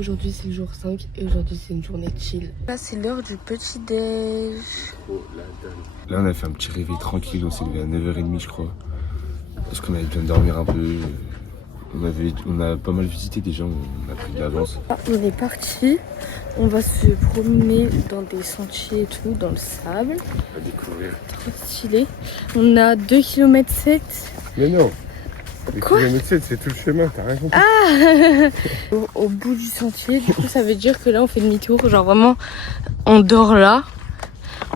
Aujourd'hui c'est le jour 5 et aujourd'hui c'est une journée chill. Là c'est l'heure du petit déj. Là on a fait un petit réveil tranquille, on s'est levé à 9h30 je crois. Parce qu'on avait besoin de dormir un peu. On a pas mal visité déjà, on a pris de l'avance. On est parti, on va se promener dans des sentiers et tout, dans le sable. On va découvrir. Trop stylé. On a 2 km 7. Mais non. Quoi ? Kilomètre 7, c'est tout le chemin, t'as rien compris. Au bout du sentier, du coup ça veut dire que là on fait demi-tour, genre vraiment on dort là.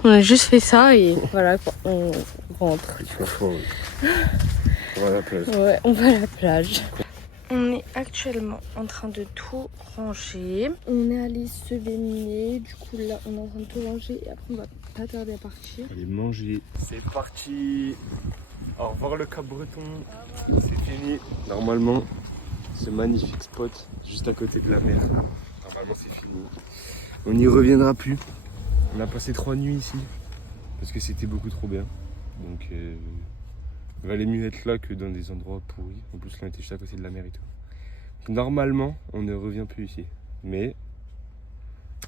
On a juste fait ça et voilà quoi, on rentre. On va à la plage. Ouais, on va à la plage. On est actuellement en train de tout ranger. On est allé se baigner, du coup là on est en train de tout ranger et après on va pas tarder à partir. Allez manger. C'est parti. Au revoir le Cap Breton. C'est fini. Normalement, ce magnifique spot juste à côté de la mer. Normalement c'est fini. On n'y reviendra plus. On a passé 3 nuits ici parce que c'était beaucoup trop bien. Donc il valait mieux être là que dans des endroits pourris. En plus là on était juste à côté de la mer et tout. Donc, normalement on ne revient plus ici. Mais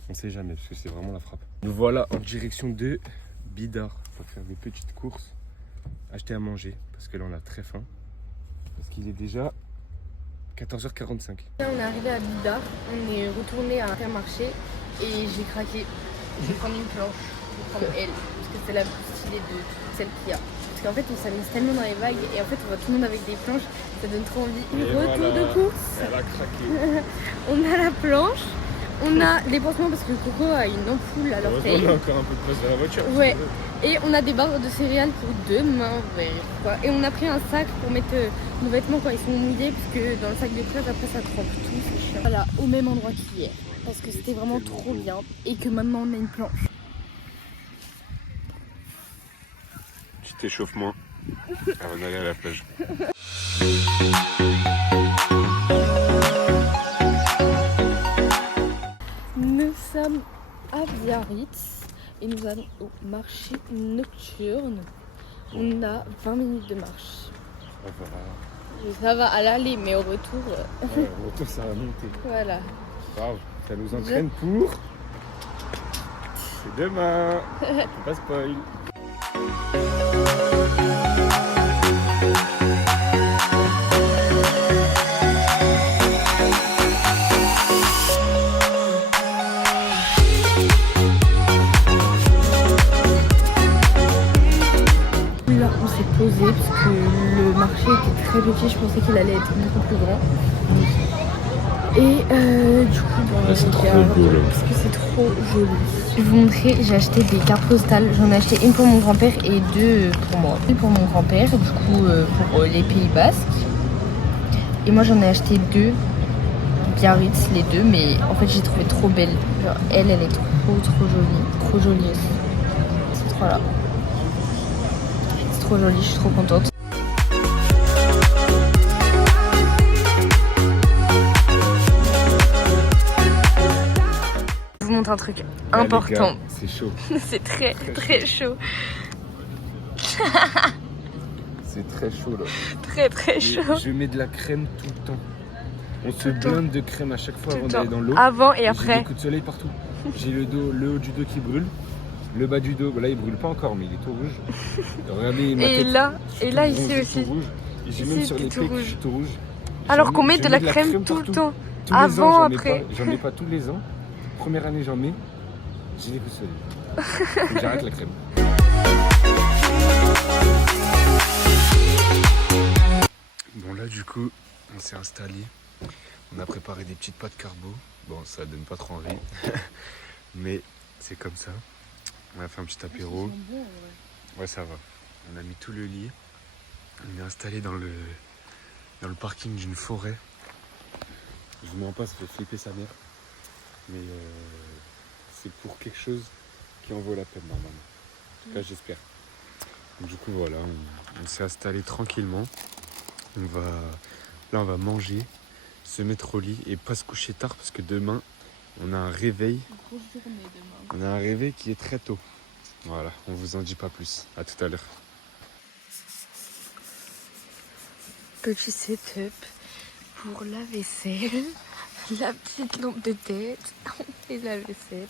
on sait jamais parce que c'est vraiment la frappe. Nous voilà en direction de Bidart pour faire des petites courses. Acheter à manger parce que là on a très faim. Parce qu'il est déjà 14h45. Là on est arrivé à Bidart, on est retourné à Intermarché et j'ai craqué. Je vais prendre une planche, je vais prendre elle, parce que c'est la plus stylée de toutes celles qu'il y a. Parce qu'en fait on s'amuse tellement dans les vagues et en fait on voit tout le monde avec des planches, ça donne trop envie. Retour de course. Elle a craqué. On a la planche, on a les pansements parce que Coco a une ampoule à l'orteil. On a encore un peu de place dans la voiture. Ouais. Et on a des barres de céréales pour demain, quoi. Et on a pris un sac pour mettre nos vêtements quand ils sont mouillés, parce que dans le sac de plage après ça trempe tout, c'est chiant. Voilà, au même endroit qu'hier, parce que c'était vraiment trop bien et que maintenant on a une planche. Petit échauffement avant d'aller à la plage. Nous sommes à Biarritz et nous allons au marché nocturne. On a 20 minutes de marche. Ça va à l'aller, mais au retour. Au retour, ça va monter. Voilà. Grave, ça nous entraîne pour. C'est demain. Faut pas spoil. Là, on s'est posé parce que le marché était très petit. Je pensais qu'il allait être beaucoup plus grand. Et du coup, on c'est trop regarde beau, là. parce que c'est trop joli. Je vais vous montrer, j'ai acheté des cartes postales. J'en ai acheté une pour mon grand-père et 2 pour moi. Une pour mon grand-père, du coup pour les Pays Basques. Et moi j'en ai acheté 2, Biarritz, les 2, mais en fait j'ai trouvé trop belle. Genre elle est trop jolie aussi. C'est trop là. C'est trop joli, je suis trop contente. Je vous montre un truc important. C'est chaud. C'est très chaud. C'est très chaud là. Très chaud. Je mets de la crème tout le temps. On se blinde de crème à chaque fois avant d'aller dans l'eau. Avant et J'ai après. des coups de soleil partout. J'ai le haut du dos qui brûle. Le bas du dos, là il brûle pas encore mais il est tout rouge. Regardez ma Et tête. là, Je suis tout ici bronzé, aussi. tout rouge. Et j'ai Ici, même sur t'es les tout pecs, rouge. je suis tout rouge. Alors qu'on met Je de la mets crème tout le partout. temps. Tous les Avant, ans, après. J'en mets pas tous les ans. Première année, j'en mets. J'ai des coups de soleil. Donc, j'arrête la crème. Bon, là, du coup, on s'est installé. On a préparé des petites pâtes carbo. Bon, ça donne pas trop envie. Mais c'est comme ça. On a fait un petit apéro. Ouais, ça va. On a mis tout le lit. On est installé dans le parking d'une forêt. Je ne mens pas, ça fait flipper sa mère. Mais c'est pour quelque chose qui en vaut la peine normalement. En tout cas, j'espère. Donc, du coup, voilà, on s'est installé tranquillement. Là, on va manger, se mettre au lit et pas se coucher tard parce que demain, on a un réveil. Grosse journée demain. On a un réveil qui est très tôt. Voilà, on vous en dit pas plus. À tout à l'heure. Petit setup pour la vaisselle. La petite lampe de tête et la vaisselle.